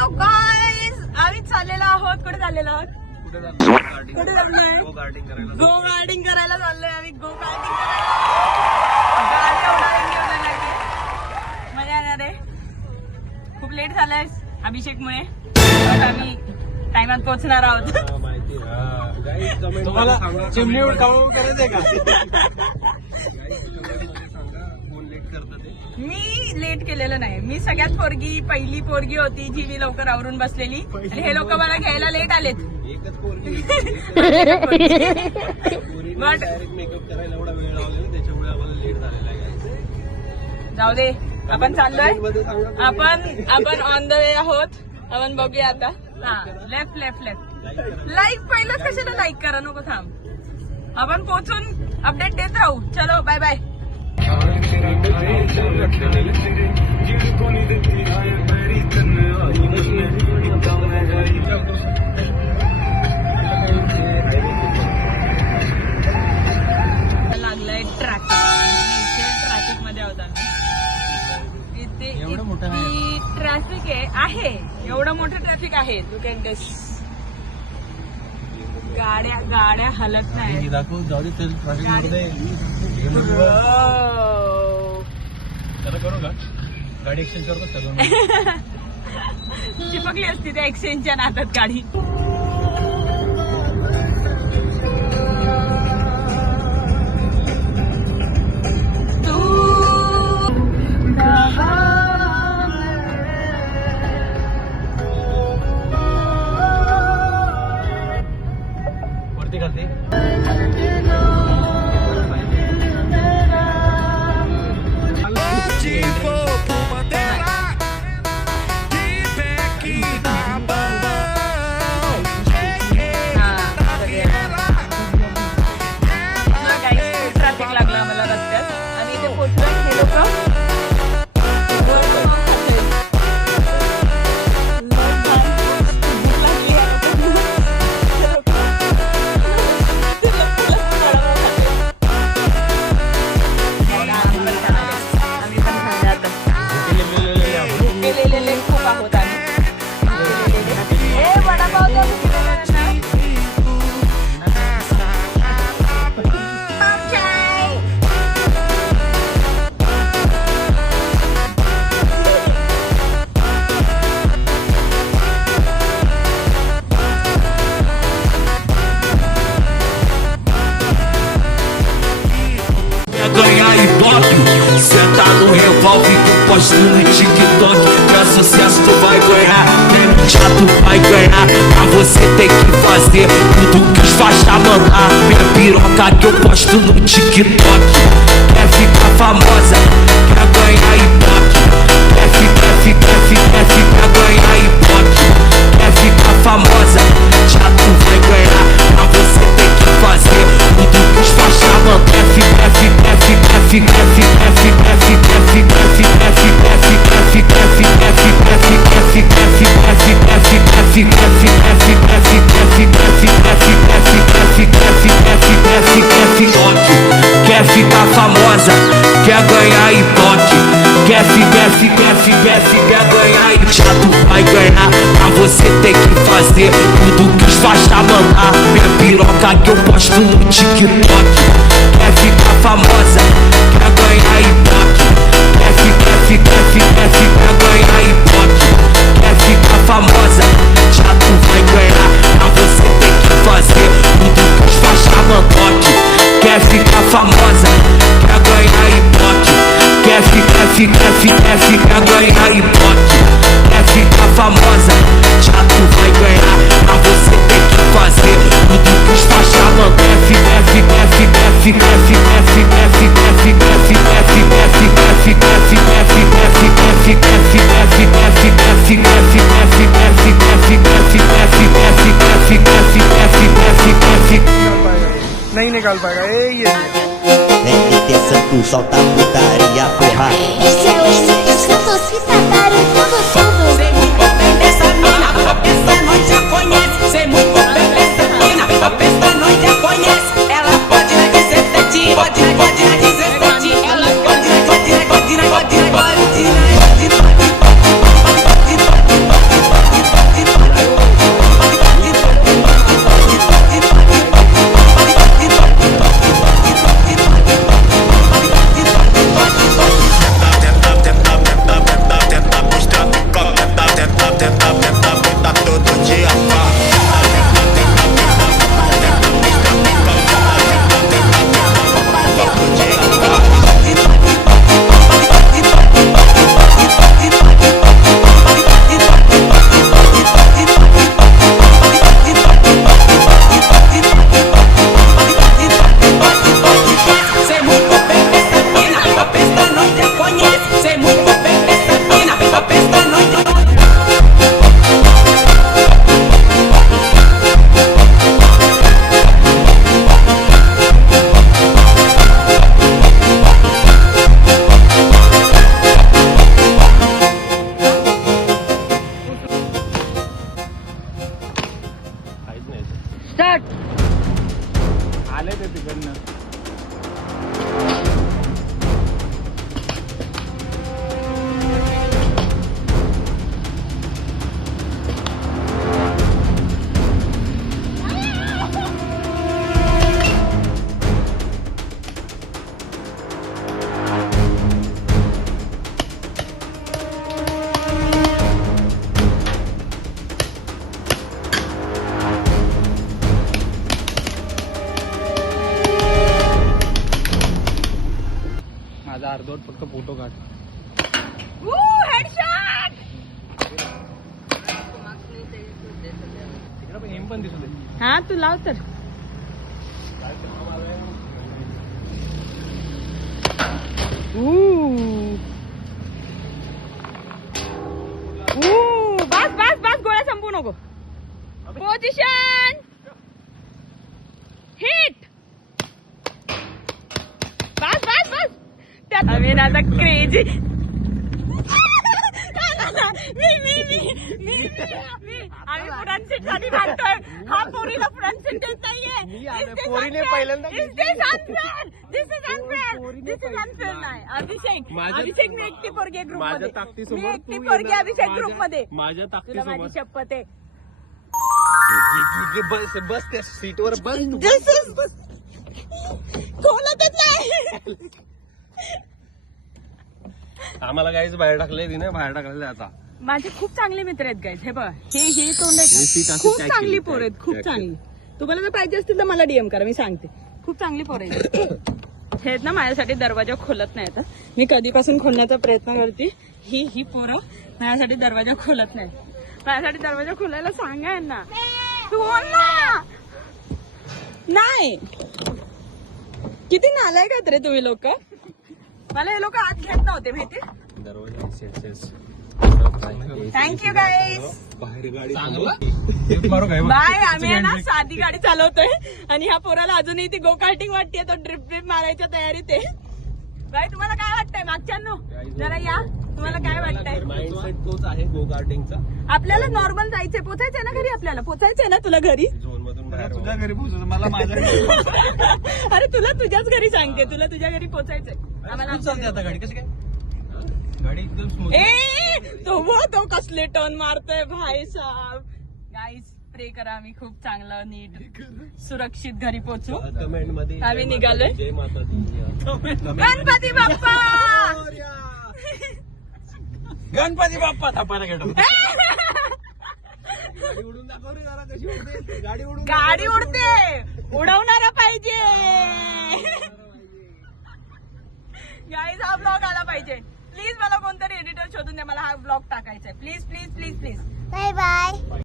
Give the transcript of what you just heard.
Hello guys, आम्ही चाललेलो आहोत. कुठे चाललेलो आहोत? कुठे चाललोय? गो गार्डिंग करायला चाललोय आम्ही. गो गार्डिंग मजा येणार आहे. खूप लेट झालंय अभिषेकमुळे. आम्ही टायमात पोहोचणार आहोत. तुम्हाला चिमणी उडकावून करायचंय का? मी लेट केलेलं नाही. मी सगळ्यात पहिली पोरगी होती जी मी लवकर आवरून बसलेली. आणि हे लोक मला घ्यायला लेट आलेत. बट जाऊ दे, आपण चाललोय. आपण ऑन द वे आहोत. आपण बघूया आता. हा, लेफ्ट लेफ्ट लेफ्ट. लाईक पहिलंच कशाला लाईक करा, नको थांब. आपण पोहोचून अपडेट देत राहू. चलो बाय बाय. लागलाय ट्रॅफिक मध्ये होता. इथे ट्रॅफिक आहे. एवढं मोठं ट्रॅफिक आहे. यू कॅन दिस. गाड्या हलत नाही. करू का गाडी एक्सचेंज करतो सगळं. चिपकली असती त्या एक्सचेंजच्या नादात गाडी. वरती खाते ट्रॅफिक लागलं आम्हाला रस्त्यात. आणि इथे पोहोचलं. हे लोक खूप आहोत आम्ही. वडापाव द्या. Ganhar ibope, senta no revólver que eu posto no TikTok. Pra sucesso tu vai ganhar, nem chato vai ganhar. Pra você tem que fazer tudo que os faixa mandar. Minha piroca que eu posto no TikTok. Quer ficar famosa, quer ganhar ibope. Quer ganhar ibope. Quer ficar famosa, chato vai ganhar. Pra você tem que fazer tudo que os faixa mandar. Quer ficar famosa, quer ganhar ibope. Quer ganhar e chato vai ganhar. Pra você tem que fazer tudo que os faixa mandar. Minha piroca que eu posto no TikTok. Quer ficar famosa, quer ganhar ibope. Quer ganhar ibope. Quer ficar famosa, chato vai ganhar. Pra você tem que fazer tudo que os faixa mandar. Quer ficar famosa, quer ganhar ibope. Quer ganhar ibope. Quer ficar famosa, chato vai ganhar. Pra você tem que fazer tudo que os faixa mandar. नहीं निकाल पाएगा ये Santo, solta a putaria, porra. Esse é o Santo, se trataram tudo. Cê muito bem dessa mina, a peça nós já conhece. Cê muito bem dessa mina, a peça nós já conhece. Ela pode na 17, pode na 17. Ela pode na 17. Photo काढ. Headshot. तिकडे पण M पण दिसू दे. हा तू लाव तर. बस बस बस गोळ्या संपू नको. Position hit. बस बस बस. त्यात आता क्रेझी. आम्ही फ्रंट सीट साठी भांडतोय. हा पोरीला फ्रंट सीट देत नाहीये. पोरीने पहिल्यांदा नाही. अभिषेक मी एकटी पोरगी ग्रुप माझ्या मध्ये. ताकदीसमोर मी एकटी तू पोरगी येणार अभिषेक ग्रुप मध्ये. माझ्या तुला माझी ताकदीसमोर शपथ आहे. बस बस त्या सीटवर बस तू. खोलतच नाही. आम्हाला काहीच बाहेर टाकले तिने बाहेर टाकले आता. माझे खूप चांगले मित्र आहेत गाईज. हे बघ हे तोंड ही seat आहेत. अशी खूप tag चांगली केली, पोरं आहेत. खूप tag चांगली. तुम्हाला जर पाहिजे असतील तर मला डीएम करा. मी सांगते खूप चांगली पोरं आहेत. हे ना माझ्यासाठी दरवाजा खोलत नाही. आता मी कधीपासून खोलण्याचा प्रयत्न करते. ही पोरं माझ्यासाठी दरवाजा खोलत नाही. माझ्यासाठी दरवाजा खोलायला सांगा यांना. खोल ना. नाही किती नालायक रे तुम्ही लोक. मला हे लोक आत घेत नव्हते माहिती. Thank you guys. बाहेर गाडी मारू काय बाय. आम्ही आहे ना साधी गाडी चालवतोय आणि ह्या पोराला अजूनही ती गो कार्टिंग वाटते. तो ड्रिप ड्रिप मारायच्या तयारीत आहे. बाय तुम्हाला काय वाटतंय मागच्यांनो जरा या. तुम्हाला काय वाटतंय. माइंडसेट तोच आहे गो कार्टिंगचा. आपल्याला नॉर्मल जायचंय. पोचायचंय ना घरी. आपल्याला पोचायचंय ना तुला घरी. झोन मधून बाहेर तुझ्या घरी पोहोचतो मला माझ्या अरे तुला तुझ्याच घरी सांगते. तुला तुझ्या घरी पोचायचंय. आम्हाला चालते आता गाडी कशी काय. गाडी एकदम स्मूथ. तो कसले टर्न मारतोय भाई साहेब. गाईस प्रे करा आम्ही खूप चांगलं नीट सुरक्षित घरी पोहोचू. कमेंट मध्ये आम्ही निघालोय. जय माता दी. गणपती बाप्पा. गणपती बाप्पा थापायला गेलो. गाडी उडून दाखव रे जरा कशी उडते. गाडी उडून गाडी उडते. उडवणारा पाहिजे. गाईज हा ब्लॉग आला पाहिजे. प्लीज मला कोणतरी एडिटर शोधून द्या. मला हा ब्लॉग टाकायचा आहे. Please please please please. Bye bye.